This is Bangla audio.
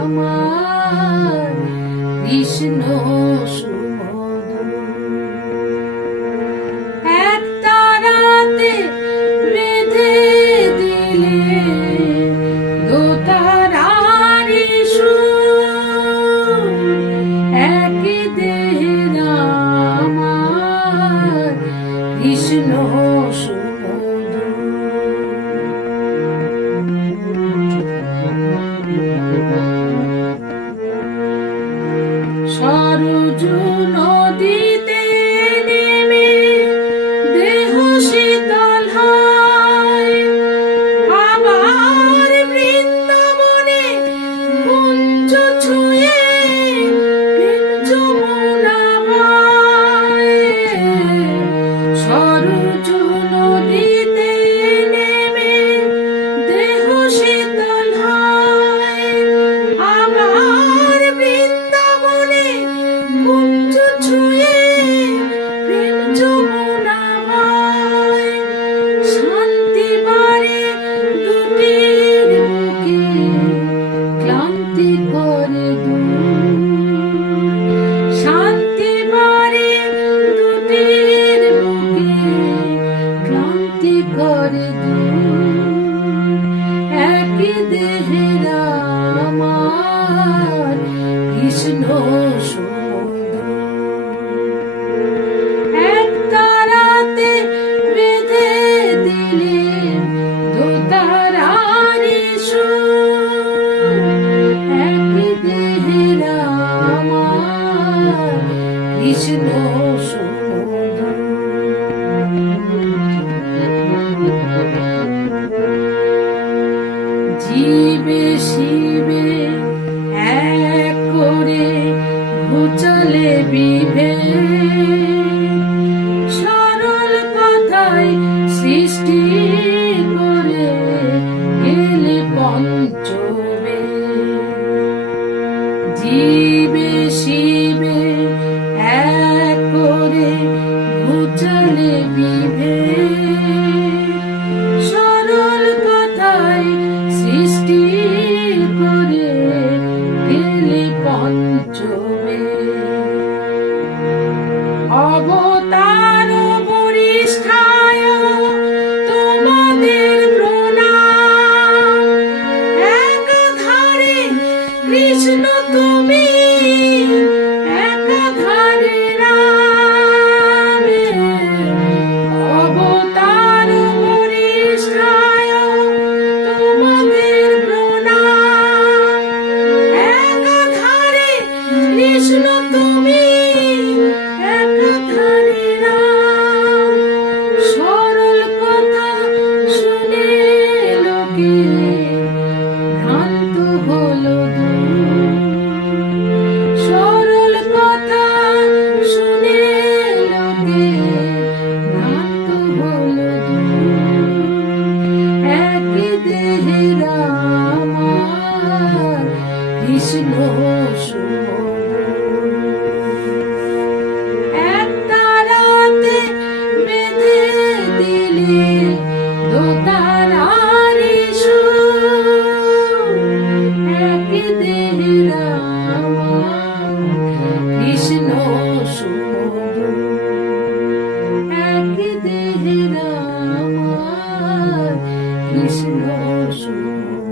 আমার কৃষ্ণ সুমধুর। এক তারাতে বেঁধে দিলে দোতারারি সুর, একই দেহের আমার কৃষ্ণ সুমধুর। সরজু নদীতে নেমে দেহ শীতল হয়, আবার বৃন্দাবনে কুঞ্জ ছুঁয়ে প্রেম যমুনা বয়। সরজু নদীতে নেমে দেহ শীতল হয়, আবার বৃন্দাবনে কুঞ্জ ছুঁয়ে প্রেম যমুনা বয়। শান্তি বাড়ে দুটির বুকে, ক্লান্তি করে দূর। শান্তি বাড়ে দুটির বুকে, ক্লান্তি করে দূর। একই দেহের আমার কৃষ্ণ সুমধুর। এক তারাতে বেঁধে দিলে দোতারারি সুর, একই দেহের আমার কৃষ্ণ সুমধুর। জীবে শিবে এক করে ঘুচালে বিভেদ, সরল কথায় সৃষ্টি করে গেলে পঞ্চবেদ। জীবে শিবে এক করে ঘুচালে বিভেদ, সরল কথায় সৃষ্টি করে গেলে পঞ্চবেদ। অবতার বরিষ্ঠায় তোমাদের প্রণাম, একাধারে কৃষ্ণ তুমি, একাধারে রাম। অবতার বরিষ্ঠায় তোমাদের প্রণাম, একাধারে কৃষ্ণ তুমি, একাধারে রাম। সরল কথা শুনে লোকে ভ্রান্ত হলো দূর। সরল কথা শুনে লোকে ভ্রান্ত হলো দূর। একই দেহের আমার কৃষ্ণ সুমধুর। এক তারাতে বেঁধে দিলে দোতারারি সুর, একই দেহের আমার কৃষ্ণ সুমধুর। একই দেহের আমার কৃষ্ণ সুমধুর।